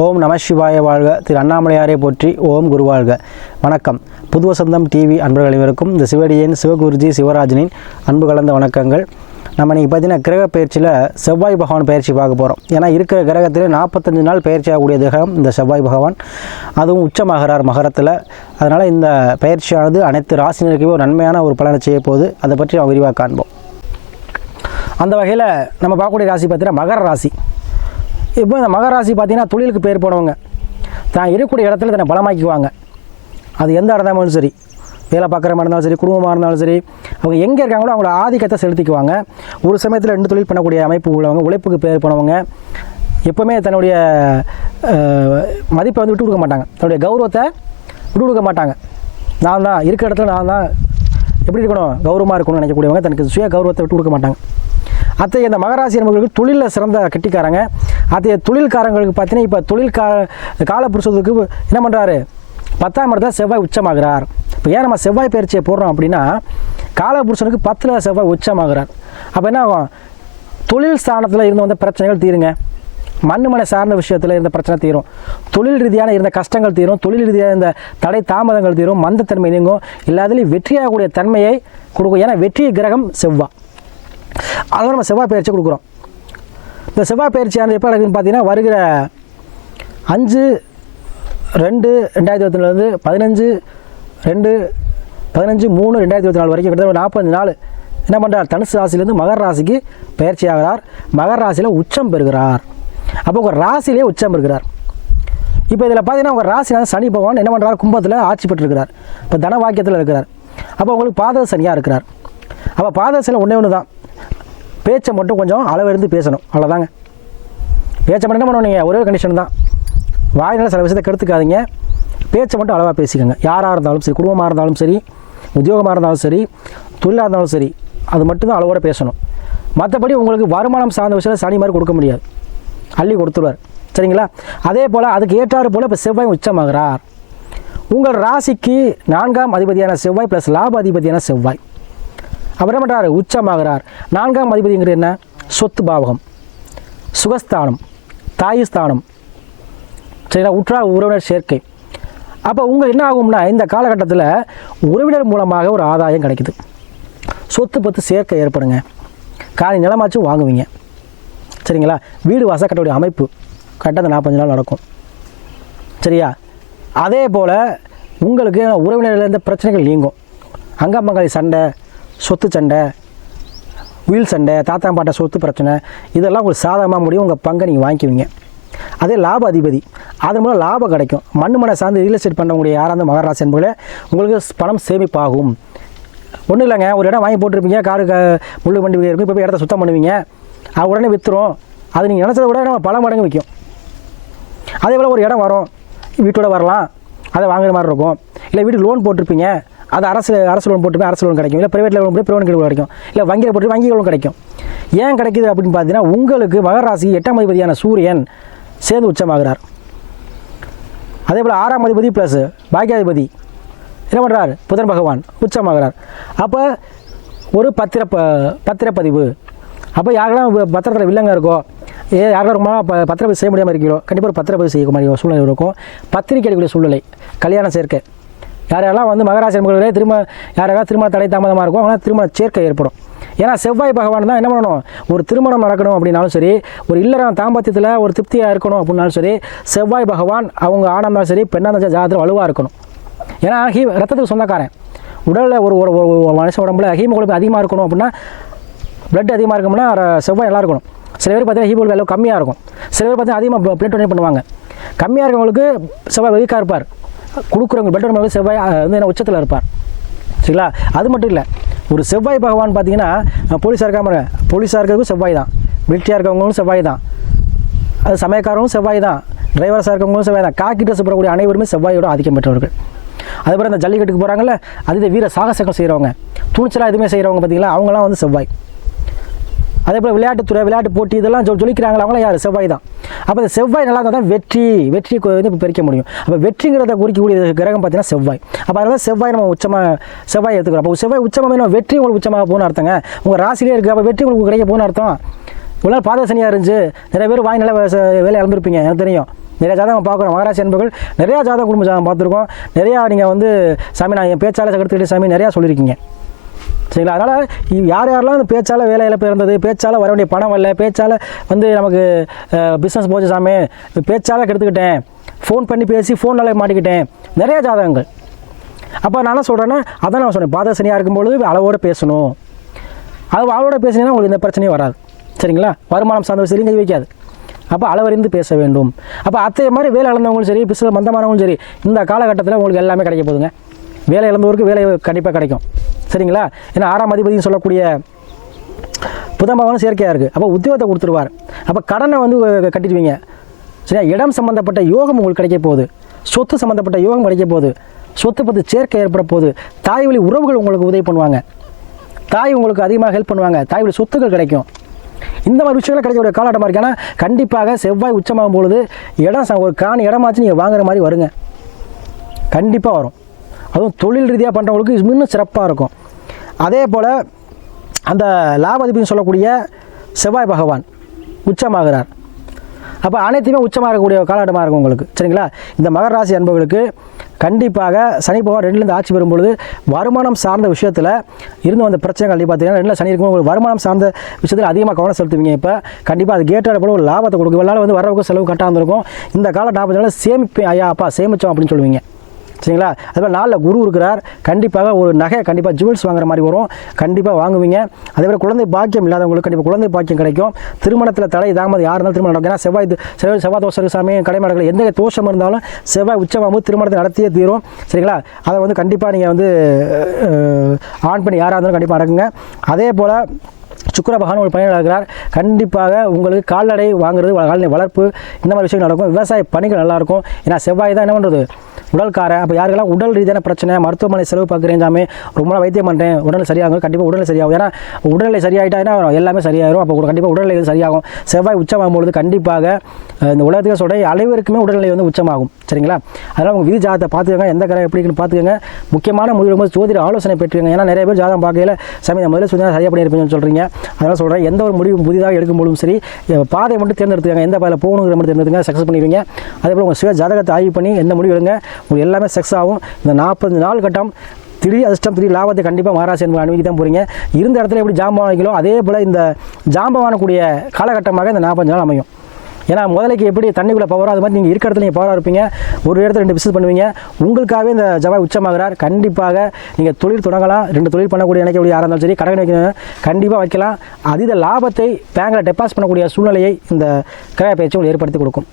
ஓம் நம சிவாய வாழ்க. திரு அண்ணாமலையாரை போற்றி ஓம் குருவாழ்க வணக்கம். புதுவசந்தம் டிவி அன்பர்கள் அனைவருக்கும் இந்த சிவடியின் சிவகுருஜி சிவராஜனின் அன்பு கலந்த வணக்கங்கள். நம்ம இன்றைக்கி பார்த்தீங்கன்னா கிரக பயிற்சியில் செவ்வாய் பகவான் பயிற்சி பார்க்க போகிறோம் ஏன்னா இருக்கிற கிரகத்தில் நாற்பத்தஞ்சு நாள் பயிற்சி ஆகக்கூடிய கிரகம் இந்த செவ்வாய் பகவான். அதுவும் உச்சமாகிறார் மகரத்தில். அதனால் இந்த பயிற்சியானது அனைத்து ராசினருக்குமே ஒரு நன்மையான ஒரு பலனை செய்ய போகுது. அதை பற்றி நாம் விரிவாக காண்போம். அந்த வகையில் நம்ம பார்க்கக்கூடிய ராசி பார்த்தீங்கன்னா மகர ராசி. இப்போ இந்த மகராசி பார்த்தீங்கன்னா தொழிலுக்கு பேர் போனவங்க. தான் இருக்கக்கூடிய இடத்துல தன்னை பலமாக்கிக்குவாங்க. அது எந்த இடந்தாலும் சரி வேலை பார்க்குறமா இருந்தாலும் சரி குடும்பமாக இருந்தாலும் சரி அவங்க எங்கே இருக்காங்களோ அவங்களோட ஆதிக்கத்தை செலுத்திக்குவாங்க. ஒரு சமயத்தில் ரெண்டு தொழில் பண்ணக்கூடிய அமைப்பு உள்ளவங்க உழைப்புக்கு பேர் போனவங்க எப்போவுமே தன்னுடைய மதிப்பை வந்து விட்டு கொடுக்க மாட்டாங்க. தன்னுடைய கௌரவத்தை விட்டு கொடுக்க மாட்டாங்க. நான் தான் இருக்கிற இடத்துல நான் தான் எப்படி இருக்கணும் கௌரவமாக இருக்கணும்னு நினைக்கக்கூடியவங்க தனக்கு சுய கௌரவத்தை விட்டு கொடுக்க மாட்டாங்க. அத்தகைய இந்த மகராசி என்பவர்களுக்கு தொழிலில் சிறந்த கெட்டிக்காரங்க. அதே தொழில்காரங்களுக்கு பார்த்தீங்கன்னா இப்போ தொழில் கா காலப்புருஷத்துக்கு என்ன பண்ணுறாரு பத்தாம் இடத்துல செவ்வாய் உச்சமாகிறார். இப்போ ஏன் நம்ம செவ்வாய் பயிற்சியை போடுறோம் அப்படின்னா காலபுருஷனுக்கு பத்தில் செவ்வாய் உச்சமாகிறார். அப்போ என்ன ஆகும்? தொழில் ஸ்தானத்தில் இருந்து வந்த பிரச்சனைகள் தீருங்க. மண்ணு மனை சார்ந்த விஷயத்தில் இருந்த பிரச்சனை தீரும். தொழில் ரீதியான இருந்த கஷ்டங்கள் தீரும். தொழில் ரீதியாக இருந்த தடை தாமதங்கள் தீரும். மந்தத்தன்மை நீங்கும். எல்லாத்துலேயும் வெற்றியாகக்கூடிய தன்மையை கொடுக்கும். ஏன்னா வெற்றி கிரகம் செவ்வாய் அதோட நம்ம செவ்வாய் பயிற்சி கொடுக்குறோம். இந்த செவ்வாய் பயிற்சியானது எப்போ நடக்குதுன்னு பார்த்தீங்கன்னா வருகிற அஞ்சு ரெண்டு ரெண்டாயிரத்தி இருபத்தி நாலுலேருந்து பதினஞ்சு ரெண்டு பதினஞ்சு மூணு ரெண்டாயிரத்தி இருபத்தி நாலு வரைக்கும் கிட்டத்தட்ட நாற்பது நாள் என்ன பண்ணுறார் தனுசு ராசிலேருந்து மகர ராசிக்கு பயிற்சி ஆகிறார். மகர ராசியில் உச்சம் பெறுகிறார். அப்போ உங்கள் ராசியிலே உச்சம் பெறுகிறார். இப்போ இதில் பார்த்தீங்கன்னா உங்கள் ராசினால சனி பகவான் என்ன பண்ணுறார் கும்பத்தில் ஆட்சி பெற்றிருக்கிறார். இப்போ தன வாக்கியத்தில் இருக்கிறார். அப்போ உங்களுக்கு பாதக சனியாக இருக்கிறார். அப்போ பாதக சனி ஒன்றே ஒன்று தான் பேச்சை மட்டும் கொஞ்சம் அளவிருந்து பேசணும். அவ்வளோதாங்க பேச்சை மட்டும் என்ன பண்ணுவீங்க ஒரே கண்டிஷன் தான். வாயினால் சில விஷயத்தை கெடுத்துக்காதீங்க. பேச்சை மட்டும் அளவாக பேசிக்கோங்க. யாராக இருந்தாலும் சரி குடும்பமாக இருந்தாலும் சரி உத்தியோகமாக இருந்தாலும் சரி தொழிலாக இருந்தாலும் சரி அது மட்டும்தான் அளவோட பேசணும். மற்றபடி உங்களுக்கு வருமானம் சார்ந்த விஷயத்தில் சனி மாதிரி கொடுக்க முடியாது. அள்ளி கொடுத்துருவார். சரிங்களா? அதே போல் அதுக்கு ஏற்றாறு போல் இப்போ செவ்வாய் உச்சமாகிறார். உங்கள் ராசிக்கு நான்காம் அதிபதியான செவ்வாய் ப்ளஸ் லாப அதிபதியான செவ்வாய். அவர் என்ன பண்ணுறாரு உச்சமாகிறார். நான்காம் அதிபதிங்கிறது என்ன? சொத்து பாவகம். சுகஸ்தானம். தாயுஸ்தானம் சரிங்களா? உற்றா உறவினர் சேர்க்கை. அப்போ உங்கள் என்ன ஆகும்னா இந்த காலகட்டத்தில் உறவினர் மூலமாக ஒரு ஆதாயம் கிடைக்குது. சொத்து பத்து சேர்க்கை ஏற்படுங்க. காலை நிலமாச்சும் வாங்குவீங்க. சரிங்களா? வீடு வாசல் கட்டக்கூடிய அமைப்பு கரெக்டாக அந்த நாற்பஞ்சு நாள் நடக்கும். சரியா? அதே போல் உங்களுக்கு உறவினர்கள் பிரச்சனைகள் நீங்கும். அங்கம்மங்காளி சண்டை சொத்து சண்டை உயில் சண்டை தாத்தா பாட்ட சொத்து பிரச்சனை இதெல்லாம் உங்களுக்கு சாதகமாக முடியும். உங்கள் பங்கை நீங்கள் வாங்கிக்குவீங்க. அதே லாப அதிபதி அதன் மூலம் லாபம் கிடைக்கும். மண்ணு மனை சார்ந்து ரியல் எஸ்டேட் பண்ணவங்களுடைய யாராவது இருந்தால் மகராசி என்பதில் உங்களுக்கு பணம் சேமிப்பாகும். ஒன்றும் இல்லைங்க ஒரு இடம் வாங்கி போட்டிருப்பீங்க காரு முள்ளு வண்டி இருக்கும் இப்போ போய் இடத்த சுத்தம் பண்ணுவீங்க. அது உடனே விற்றுரும் அது நீங்கள் நினச்சதை விட நம்ம பல மடங்கு விற்கும் அதே போல் ஒரு இடம் வரும் வீட்டோட வரலாம். அதை வாங்குற மாதிரி இருக்கும். இல்லை வீட்டுக்கு லோன் போட்டிருப்பீங்க. அது அரசு அரசு லோன் போட்டு அரசு லோன் கிடைக்கும். இல்லை ப்ரைவேட் லோன் போட்டு ப்ரைவேட் லோன் கிடைக்கும். இல்லை வங்கியில் போட்டு வங்கி லோன் கிடைக்கும். ஏன் கிடைக்குது அப்படின்னு பார்த்தீங்கன்னா உங்களுக்கு மகராசி எட்டாம் அதிபதியான சூரியன் சேர்ந்து உச்சமாகிறார். அதே போல் ஆறாம் அதிபதி ப்ளஸ் பாக்கியாதிபதி என்ன பண்ணுறார் புதன் பகவான் உச்சமாகிறார். அப்போ ஒரு பத்திர ப பத்திரப்பதிவு. அப்போ யாரெல்லாம் பத்திரத்தில் வில்லங்க இருக்கோ ஏ யாரெல்லாம் ரொம்ப ப பத்திரப்பதிவு செய்ய முடியாமல் இருக்கிறோம் கண்டிப்பாக ஒரு பத்திரப்பதிவு செய்ய மாதிரி சூழ்நிலை இருக்கும். பத்திரிக்கை அடிக்கூடிய சூழ்நிலை கல்யாண சேர்க்கை. யாரெல்லாம் வந்து மகராசி என்பவர்களே திரும்ப யாரெல்லாம் திருமண தடை தாமதமாக இருக்கும் அவங்களாம் திருமண சேர்க்கை ஏற்படும். ஏன்னா செவ்வாய் பகவான் தான் என்ன பண்ணணும்? ஒரு திருமணம் நடக்கணும் அப்படின்னாலும் சரி ஒரு இல்லறம் தாம்பத்தியத்தில் ஒரு திருப்தியாக இருக்கணும் அப்படின்னாலும் சரி செவ்வாய் பகவான் அவங்க ஆணாக சரி பெண்ணாந்தா இருந்தாலும் ஜாதத்தில் வலுவாக இருக்கணும். ஏன்னா ஹீ ரத்தத்துக்கு சொந்தக்காரன். உடலில் ஒரு ஒரு ஒரு ஒரு மனுஷ உடம்புல ஹீமோகுளோபின் அதிகமாக இருக்கணும் அப்படின்னா பிளட் அதிகமாக இருக்கணும்னா செவ்வாய் நல்லா இருக்கணும். சில பேர் பார்த்தீங்கன்னா ஹீமோகுளோபின் அளவு கம்மியாக இருக்கும். சில பேர் பார்த்தீங்கன்னா அதிகமாக பிளட் டொனேட் பண்ணுவாங்க. கம்மியாக இருக்கவங்களுக்கு செவ்வாய் வீக்காக இருப்பார். கொடுக்குறவங்க பெட்டர் மகள் செவ்வாய் வந்து என்ன உச்சத்தில் இருப்பார். சரிங்களா? அது மட்டும் இல்லை ஒரு செவ்வாய் பகவான் பார்த்தீங்கன்னா போலீஸாக இருக்காம போலீஸாக இருக்கிறவங்க செவ்வாய் தான். மிலிட்டியாக இருக்கவங்களும் செவ்வாய் தான். அது சமயக்காரங்களும் செவ்வாய் தான். டிரைவர்ஸாக இருக்கவங்களும் செவ்வாய் தான். காக்கி ட்ரெஸ் போடக்கூடிய அனைவருமே செவ்வாயோட ஆதிக்கம் பெற்றவர்கள். அதுபோல் இந்த ஜல்லிக்கட்டுக்கு போகிறாங்கல்ல அது வீர சாகசங்கள் செய்கிறவங்க துணிச்சலாக எதுவுமே செய்கிறவங்க பார்த்தீங்களா அவங்களாம் வந்து செவ்வாய். அதே போல் விளையாட்டுத்துறை விளையாட்டு போட்டி இதெல்லாம் சொல் சொல்லிக்கிறாங்களா அவங்களாம் யார்? செவ்வாய் தான். அப்போ இந்த செவ்வாய் நல்லா இருந்தால் தான் வெற்றி வெற்றி வந்து இப்போ பிரிக்க முடியும். அப்போ வெற்றிங்கிறத குறிக்கக்கூடிய கிரகம் பார்த்தீங்கன்னா செவ்வாய். அப்போ அதனால செவ்வாய் நம்ம உச்சமாக செவ்வாய் எடுத்துக்கிறோம். அப்போ செவ்வாய் உச்சமாக வேணும் வெற்றி உங்களுக்கு உச்சமாக போகணும்னு அர்த்தங்க. உங்கள் ராசிலே இருக்குது அப்போ வெற்றி உங்களுக்கு கிடைக்க போகணும்னு அர்த்தம். இவ்வளோ பாதசனியாக இருந்துச்சு. நிறைய பேர் வாய் நல்லா வே- வேலை இழந்திருப்பீங்க எனக்கு தெரியும். நிறையா ஜாதகம் பார்க்குறோம். மகராசி என்பர்கள் நிறையா ஜாதகம் குடும்ப ஜாதகம் பார்த்துருக்கோம். நிறையா நீங்கள் வந்து சாமி நான் என் பேச்சாளர் எடுத்துக்கிட்டு சாமி நிறையா சொல்லியிருக்கீங்க. சரிங்களா? அதனால் யார் யாரெல்லாம் பேச்சால் வேலை இழப்பு இருந்தது பேச்சால் வர வேண்டிய பணம் வரல பேச்சால் வந்து நமக்கு பிஸ்னஸ் போச்சு சாமி பேச்சால் கெடுத்துக்கிட்டேன். ஃபோன் பண்ணி பேசி ஃபோனால் மாட்டிக்கிட்டேன். நிறைய ஜாதகங்கள். அப்போ நான் என்ன சொல்கிறேன்னா அதான் நான் சொன்னேன் பாதசனியாக இருக்கும்பொழுது அளவோடு பேசணும். அது அளவோட பேசினீங்கன்னா உங்களுக்கு இந்த பிரச்சனையும் வராது. சரிங்களா? வருமானம் சார்ந்த விஷயம் கை வைக்காது. அப்போ அளவறிந்து பேச வேண்டும். அப்போ அத்தைய மாதிரி வேலை இழந்தவங்களும் சரி பிசில் மந்தமானவங்களும் சரி இந்த காலகட்டத்தில் உங்களுக்கு எல்லாமே கிடைக்க போதுங்க வேலை இழந்தவருக்கு வேலை கண்டிப்பாக கிடைக்கும். சரிங்களா? ஏன்னா ஆறாம் அதிபதினு சொல்லக்கூடிய புதமாகவும் செயற்கையாக இருக்குது அப்போ உத்தியோகத்தை கொடுத்துருவார். அப்போ கடனை வந்து கட்டிடுவீங்க. சரியா? இடம் சம்மந்தப்பட்ட யோகம் உங்களுக்கு கிடைக்க போகுது. சொத்து சம்மந்தப்பட்ட யோகம் கிடைக்க போகுது. சொத்து பற்றி சேர்க்கை ஏற்பட போகுது. தாய் வழி உறவுகள் உங்களுக்கு உதவி பண்ணுவாங்க. தாய் உங்களுக்கு அதிகமாக ஹெல்ப் பண்ணுவாங்க. தாய் வழி சொத்துக்கள் கிடைக்கும். இந்த மாதிரி விஷயங்கள் கிடைக்கக்கூடிய காலகட்டமாக இருக்கு. ஏன்னா கண்டிப்பாக செவ்வாய் உச்சமாகும் பொழுது இடம் ஒரு காணி இடமாச்சு நீங்கள் வாங்குற மாதிரி வருங்க. கண்டிப்பாக வரும். அதுவும் தொழில் ரீதியாக பண்ணுறவங்களுக்கு இன்னும் சிறப்பாக இருக்கும். அதே போல் அந்த லாபதிபதினு சொல்லக்கூடிய செவ்வாய் பகவான் உச்சமாகிறார். அப்போ அனைத்துமே உச்சமாக இருக்கக்கூடிய காலகட்டமாக இருக்கும் உங்களுக்கு. சரிங்களா? இந்த மகர ராசி அன்பர்களுக்கு கண்டிப்பாக சனி பகவான் ரெண்டுலேருந்து ஆட்சி பெறும் பொழுது வருமானம் சார்ந்த விஷயத்தில் இருந்து வந்த பிரச்சனைகள் பார்த்தீங்கன்னா ரெண்டில் சனி இருக்கும் உங்களுக்கு வருமானம் சார்ந்த விஷயத்தில் அதிகமாக கவனம் செலுத்துவீங்க. இப்போ கண்டிப்பாக அது கேட்டால் போல ஒரு லாபத்தை கொடுக்கும். எல்லாரும் வந்து வரவுக்கு செலவு கட்டாக இருந்திருக்கும். இந்த கால நாற்பது சேமிப்பேன் ஐயா அப்பா சேமித்தோம் அப்படின்னு சொல்லுவீங்க. சரிங்களா? அதுபோல் நாளில் குரு இருக்கிறார். கண்டிப்பாக ஒரு நகை கண்டிப்பாக ஜுவல்ஸ் வாங்குற மாதிரி வரும். கண்டிப்பாக வாங்குவீங்க. அதே மாதிரி குழந்தை பாக்கியம் இல்லாதவங்களுக்கு கண்டிப்பாக குழந்தை பாக்கியம் கிடைக்கும். திருமணத்தில் தடை தாமதம் யார் இருந்தாலும் திருமணம் நடக்கும். ஏன்னா செவ்வாய் செவ்வாய் செவ்வாய் தோஷம் சாமி கடைமடங்கள் எந்த தோஷம் இருந்தாலும் செவ்வாய் உச்சமாகும். திருமணத்தை நடத்தியே தீரும். சரிங்களா? அதை வந்து கண்டிப்பாக நீங்கள் வந்து ஆன் பண்ணி யாராக இருந்தாலும் கண்டிப்பாக நடக்குங்க. அதே போல் சுக்கர பகவான் ஒரு பணியில் நடக்கிறார். கண்டிப்பாக உங்களுக்கு கால்நடை வாங்குறது கால்நடை வளர்ப்பு இந்த மாதிரி விஷயங்கள் நடக்கும். விவசாய பணிகள் நல்லாயிருக்கும் ஏன்னா செவ்வாய் தான் என்ன பண்ணுறது உடல்காரன். அப்போ யாருக்கெல்லாம் உடல் ரீதியான பிரச்சனை மருத்துவமனை செலவு பார்க்குறேன் சாமி ரொம்ப நாள் வைத்தியம் பண்ணுறேன் உடல் சரியாகும் கண்டிப்பாக உடல் சரியாகும். ஏன்னா உடல்நிலை சரியாயிட்டாங்கன்னா எல்லாமே சரியாயிரும். அப்போ கண்டிப்பாக உடல்நிலை சரியாகும். செவ்வாய் உச்சமாகும் பொழுது கண்டிப்பாக இந்த உலகத்துக்கு சொல்கிறேன் அனைவருக்குமே உடல்நிலை வந்து உச்சமாகும். சரிங்களா? அதனால் உங்கள் விதி ஜாதகத்தை பார்த்துக்கோங்க. எந்த கிரகம் எப்படி இருக்குன்னு பார்த்துக்கோங்க. முக்கியமான முடிவு போது ஜோதிட ஆலோசனை பெற்றுக்கோங்க. ஏன்னா நிறைய பேர் ஜாதகம் பார்க்கையில சாமி நான் முதல்ல சொன்னால் சரியாக பண்ணியிருப்பேன்னு சொல்கிறீங்க அதனால் சொல்கிறேன் எந்த ஒரு முடிவு புதிதாக எடுக்கும்போதும் சரி பாதை பாதையை மட்டும் தேர்ந்தெடுத்துக்கங்க. எந்த பாதையில் போகணுங்கிற மட்டும் தேர்ந்தெடுத்துங்க சக்ஸஸ் பண்ணிடுவீங்க. அதே போல் உங்கள் சுய ஜாதகத்தை ஆய்வு பண்ணி எந்த முடிவு எடுங்க. உங்களுக்கு எல்லாமே சக்ஸ் ஆகும். இந்த நாற்பது நாள் கட்டம் திடீர் அதிர்ஷ்டம் திடீர் லாபத்தை கண்டிப்பாக மகாராசி என்பது அனுபவிக்க தான் போகிறீங்க இருந்த இடத்துல எப்படி ஜாம்பவான் வைக்கலோ அதே போல் இந்த ஜாம்பவானக்கூடிய காலகட்டமாக இந்த நாற்பது நாள் அமையும். ஏன்னா முதலைக்கு எப்படி தண்ணிக்குள்ளே பவரோ அது மாதிரி நீங்கள் இருக்கிற இடத்துல நீங்கள் பவராக இருப்பீங்க. ஒரு இடத்துல ரெண்டு பிசினஸ் பண்ணுவீங்க. உங்களுக்காகவே இந்த ஜவாய் உச்சமாகிறார். கண்டிப்பாக நீங்கள் தொழில் தொடங்கலாம். ரெண்டு தொழில் பண்ணக்கூடிய நினைக்கக்கூடிய யாராக இருந்தாலும் சரி கடன் வைக்கணும். கண்டிப்பாக வைக்கலாம். அதீத லாபத்தை பேங்கில் டெபாசிட் பண்ணக்கூடிய சூழ்நிலையை இந்த கிரக பயிற்சி உங்களுக்கு ஏற்படுத்தி கொடுக்கும்.